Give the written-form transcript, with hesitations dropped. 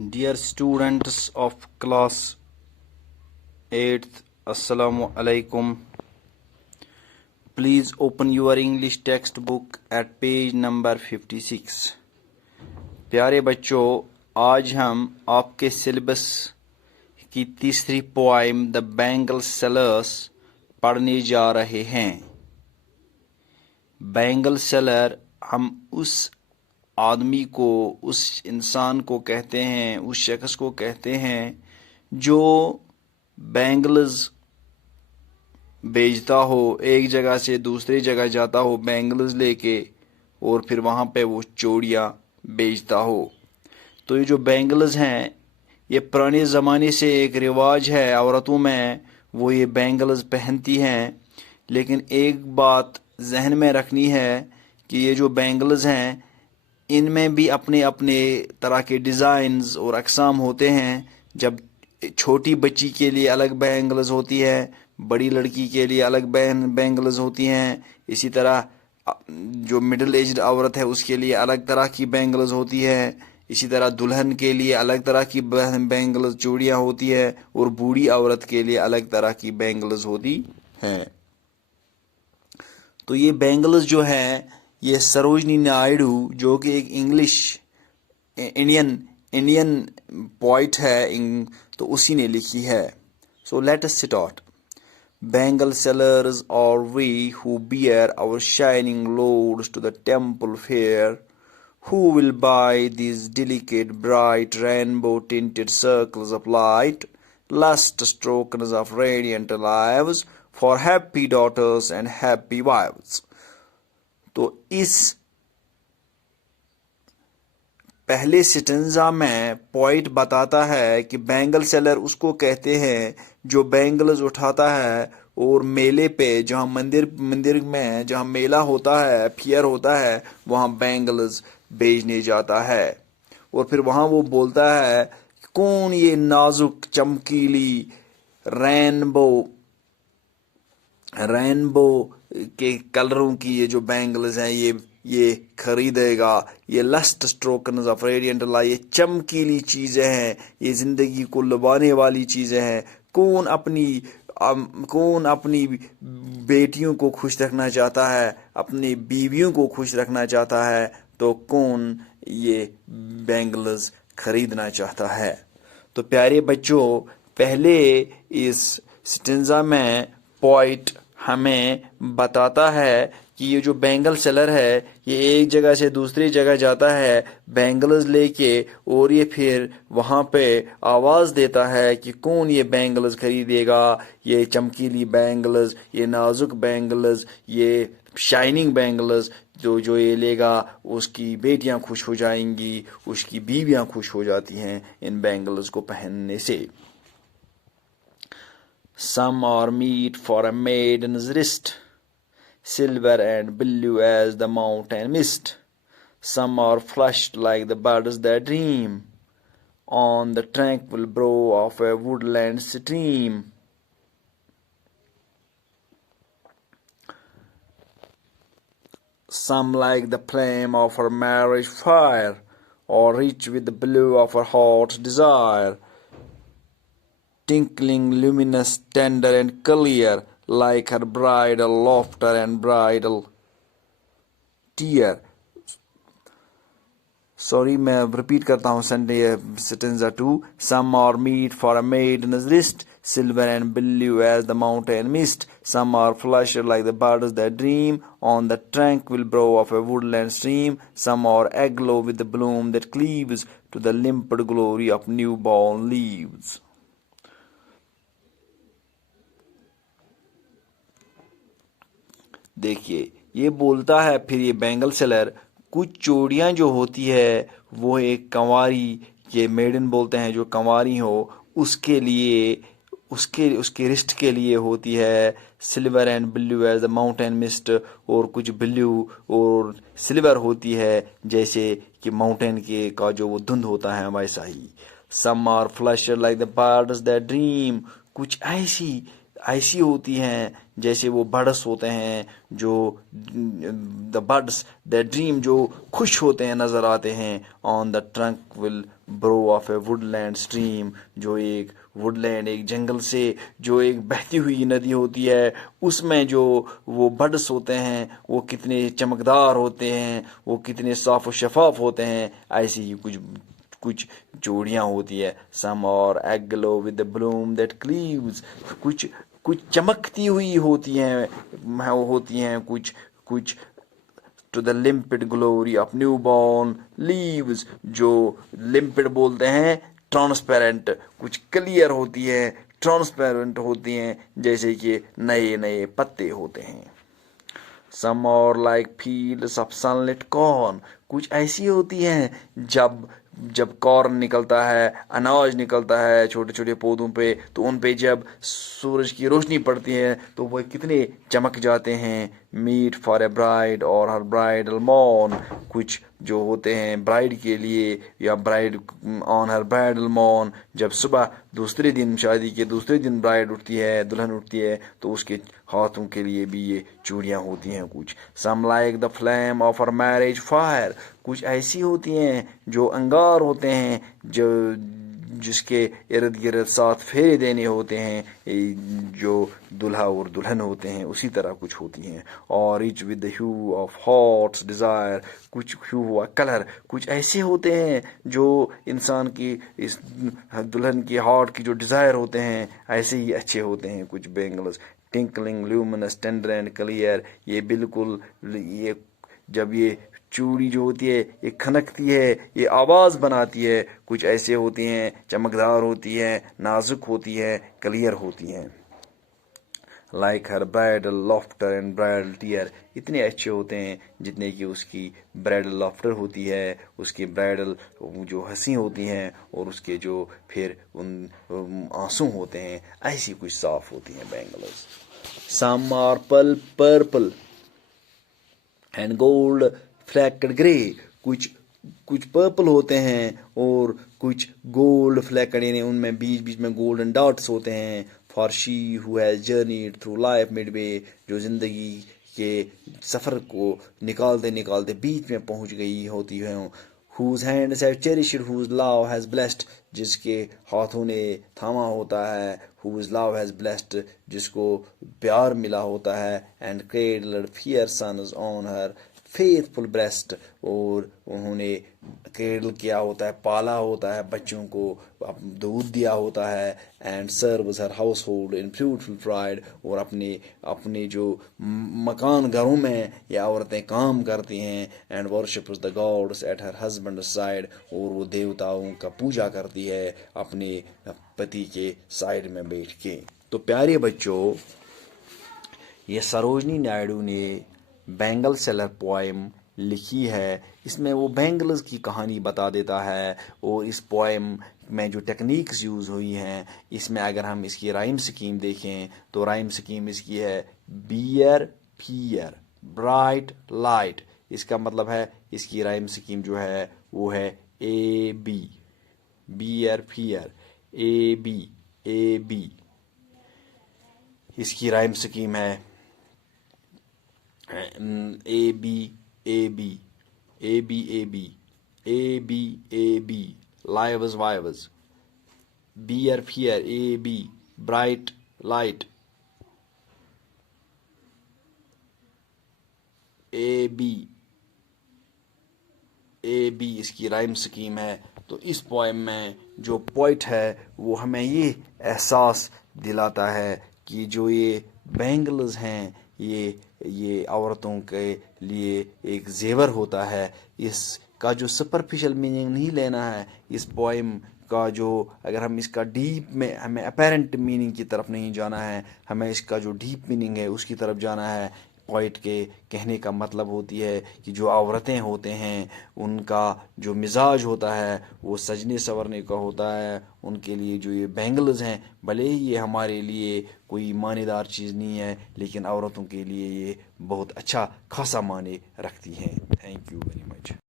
Dear students of class 8th, Assalamu alaikum. Please open your English textbook at page number 56. پیارے بچوں، آج ہم آپ کے سلیبس کی تیسری پوائم دا بینگل سیلرس پڑھنے جا رہے ہیں۔ بینگل سیلر ہم اس آدمی کو، اس انسان کو کہتے ہیں، اس شخص کو کہتے ہیں جو بینگلز بیچتا ہو، ایک جگہ سے دوسری جگہ جاتا ہو بینگلز لے کے، اور پھر وہاں پہ وہ چوڑیاں بیچتا ہو۔ تو یہ جو بینگلز ہیں، یہ پرانے زمانے سے ایک رواج ہے عورتوں میں، وہ یہ بینگلز پہنتی ہیں۔ لیکن ایک بات ذہن میں رکھنی ہے کہ یہ جو بینگلز ہیں، ان میں بھی اپنے اپنے طرح کے ڈیزائنز اور اقسام ہوتے ہیں۔ جب چھوٹی بچی کے لیے الگ بینگلز ہوتی ہے، بڑی لڑکی کے لیے الگ بینگلز ہوتی ہیں، اسی طرح جو مڈل ایجڈ عورت ہے اس کے لیے الگ طرح کی بینگلز ہوتی ہے، اسی طرح دلہن کے لیے الگ طرح کی بینگلز چوڑیاں ہوتی ہے، اور بوڑھی عورت کے لیے الگ طرح کی بینگلز ہوتی ہیں۔ تو یہ بینگلز جو ہے، یہ سروجنی نائیڈو جو کہ ایک انڈین پوائٹ ہے، تو اسی نے لکھی ہے۔ So let us start. Bangle sellers are we who bear our shining loads to the temple fair. Who will buy these delicate, bright, rainbow-tinted circles of light, luscious tokens of radiant lives for happy daughters and happy wives? تو اس پہلے سٹنزا میں point بتاتا ہے کہ bangle seller اس کو کہتے ہیں جو بینگلز اٹھاتا ہے اور میلے پہ، جہاں مندر میں جہاں میلہ ہوتا ہے، فیئر ہوتا ہے، وہاں بینگلز بیچنے جاتا ہے۔ اور پھر وہاں وہ بولتا ہے کون یہ نازک چمکیلی رینبو کے کلروں کی یہ جو بینگلز ہیں، یہ خریدے گا۔ یہ list tokens of radiant light, یہ چمکیلی چیزیں ہیں، یہ زندگی کو لبانے والی چیزیں ہیں۔ کون اپنی بیٹیوں کو خوش رکھنا چاہتا ہے، اپنی بیویوں کو خوش رکھنا چاہتا ہے، تو کون یہ بینگلز خریدنا چاہتا ہے؟ تو پیارے بچوں، پہلے اس سٹنزا میں پوائٹ ہمیں بتاتا ہے کہ یہ جو بینگل سیلر ہے، یہ ایک جگہ سے دوسری جگہ جاتا ہے بینگلز لے کے، اور یہ پھر وہاں پہ آواز دیتا ہے کہ کون یہ بینگلز خریدے گا، یہ چمکیلی بینگلز، یہ نازک بینگلز، یہ شائننگ بینگلز۔ جو یہ لے گا اس کی بیٹیاں خوش ہو جائیں گی، اس کی بیویاں خوش ہو جاتی ہیں ان بینگلز کو پہننے سے۔ Some are meet for a maiden's wrist, silver and blue as the mountain mist. Some are flushed like the birds that dream on the tranquil brow of a woodland stream. Some like the flame of her marriage fire, or rich with the blue of her heart's desire, tinkling, luminous, tender and clear, like her bridal laughter and bridal tear. Sorry, میں repeat کرتا ہوں sentence 2. Some are meet for a maiden's wrist, silver and blue as the mountain mist. Some are flushed like the birds that dream on the tranquil brow of a woodland stream. Some are aglow with the bloom that cleaves to the limpid glory of newborn leaves. دیکھیے، یہ بولتا ہے پھر یہ bangle seller, کچھ چوڑیاں جو ہوتی ہے وہ ایک کنواری، یہ میڈن بولتے ہیں جو کنواری ہو، اس کے لیے اس کے رسٹ کے لیے ہوتی ہے silver and believe as the mountain must, اور کچھ بلیو اور سلور ہوتی ہے جیسے کہ ماؤنٹین کا جو وہ دھند ہوتا ہے ویسا ہی۔ Some are flushed like the birds that dream, کچھ ایسی ایسی ہوتی ہیں جیسے وہ برڈس ہوتے ہیں جو دا برڈس دا ڈریم جو خوش ہوتے ہیں نظر آتے ہیں آن the tranquil brow of a woodland stream, جو ایک ووڈ لینڈ ایک جنگل سے جو ایک بہتی ہوئی ندی ہوتی ہے اس میں جو وہ برڈس ہوتے ہیں وہ کتنے چمکدار ہوتے ہیں، وہ کتنے صاف و شفاف ہوتے ہیں. ایسی ہی کچھ جوڑیاں ہوتی ہے. سم اور ایگ گلو ود دا بلوم دیٹ کلیوز، کچھ چمکتی ہوئی ہوتی ہیں کچھ to the limpid glory of newborn leaves, جو لمپڈ بولتے ہیں ٹرانسپیرنٹ، کچھ کلیئر ہوتی ہے ٹرانسپیرنٹ ہوتی ہیں جیسے کہ نئے پتے ہوتے ہیں. سم اور لائک فیلڈس آف سن لٹ کارن، کچھ ایسی ہوتی ہیں جب کارن نکلتا ہے، اناج نکلتا ہے چھوٹے چھوٹے پودوں پہ، تو ان پہ جب سورج کی روشنی پڑتی ہے تو وہ کتنے چمک جاتے ہیں. میٹ فار اے برائڈ اور ہر برائڈل مون، کچھ جو ہوتے ہیں برائڈ کے لیے یا برائڈ آن ہر برائڈل مون، جب صبح دوسرے دن شادی کے دوسرے دن برائڈ اٹھتی ہے، دلہن اٹھتی ہے، تو اس کے ہاتھوں کے لیے بھی یہ چوڑیاں ہوتی ہیں. کچھ some like the flame of her marriage fire, کچھ ایسی ہوتی ہیں جو انگار ہوتے ہیں جس کے ارد گرد 7 پھیرے دینے ہوتے ہیں جو دلہا اور دلہن ہوتے ہیں، اسی طرح کچھ ہوتی ہیں. اور reach with the have of hearts Dzire, کچھ ہیو ہوا کلر، کچھ ایسے ہوتے ہیں جو انسان کی اس دلہن کی ہارٹ کی جو ڈیزائر ہوتے ہیں ایسے ہی اچھے ہوتے ہیں. کچھ بینگلز ٹنکلنگ لیومنس ٹینڈر اینڈ کلیئر، یہ بالکل یہ جب یہ چوڑی جو ہوتی ہے یہ کھنکتی ہے، یہ آواز بناتی ہے. کچھ ایسے ہوتی ہیں چمکدار ہوتی ہیں، نازک ہوتی ہیں، کلیئر ہوتی ہیں. لائک ہر bridal laughter and bridal tear, اتنے اچھے ہوتے ہیں جتنے کہ اس کی برائڈل لافٹر ہوتی ہے، اس کی برائڈل جو ہنسی ہوتی ہیں، اور اس کے جو پھر ان آنسو ہوتے ہیں، ایسی کچھ صاف ہوتی ہیں bangles. Some are purple and gold flecked grey, کچھ پرپل ہوتے ہیں اور کچھ گولڈ فلیکڈ، یعنی ان میں بیچ میں گولڈن ڈاٹس ہوتے ہیں. For she who has journeyed through life midway, جو زندگی کے سفر کو نکالتے بیچ میں پہنچ گئی ہوتی ہے. whose hands have cherished, whose love has blessed، جس کے ہاتھوں نے تھاما ہوتا ہے. whose love has blessed، جس کو پیار ملا ہوتا ہے. and cradled fair sons on her faithful breast، اور انہوں نے کریڈل کیا ہوتا ہے، پالا ہوتا ہے بچوں کو، دودھ دیا ہوتا ہے. and serves her household in fruitful pride، اور اپنے جو مکان گھروں میں یہ عورتیں کام کرتی ہیں. and worships the gods at her husband's side، اور وہ دیوتاؤں کا پوجا کرتی ہے اپنے پتی کے سائڈ میں بیٹھ کے. تو پیارے بچوں، یہ سروجنی نائیڈو نے بینگل سیلر پوائم لکھی ہے. اس میں وہ بینگلز کی کہانی بتا دیتا ہے، اور اس پوائم میں جو ٹیکنیکس یوز ہوئی ہیں اس میں اگر ہم اس کی رائم سکیم دیکھیں تو رائم سکیم اس کی ہے بیئر فیئر برائٹ لائٹ. اس کا مطلب ہے اس کی رائم سکیم جو ہے وہ ہے A B, bear fair A B. اس کی رائم سکیم ہے A B lives wives, bear fair A B bright light A B اس کی رائم سکیم ہے. تو اس پوائم میں جو پوئٹ ہے وہ ہمیں یہ احساس دلاتا ہے کہ جو یہ بینگلز ہیں یہ عورتوں کے لیے ایک زیور ہوتا ہے. اس کا جو سپرفیشل میننگ نہیں لینا ہے اس پوائم کا، جو اگر ہم اس کا ڈیپ میں ہمیں اپیرنٹ میننگ کی طرف نہیں جانا ہے، ہمیں اس کا جو ڈیپ میننگ ہے اس کی طرف جانا ہے. پوائٹ کے کہنے کا مطلب ہوتی ہے کہ جو عورتیں ہوتے ہیں ان کا جو مزاج ہوتا ہے وہ سجنے سنورنے کا ہوتا ہے. ان کے لیے جو یہ بینگلز ہیں بھلے ہی یہ ہمارے لیے کوئی معنی دار چیز نہیں ہے، لیکن عورتوں کے لیے یہ بہت اچھا خاصا معنی رکھتی ہیں. Thank you very much.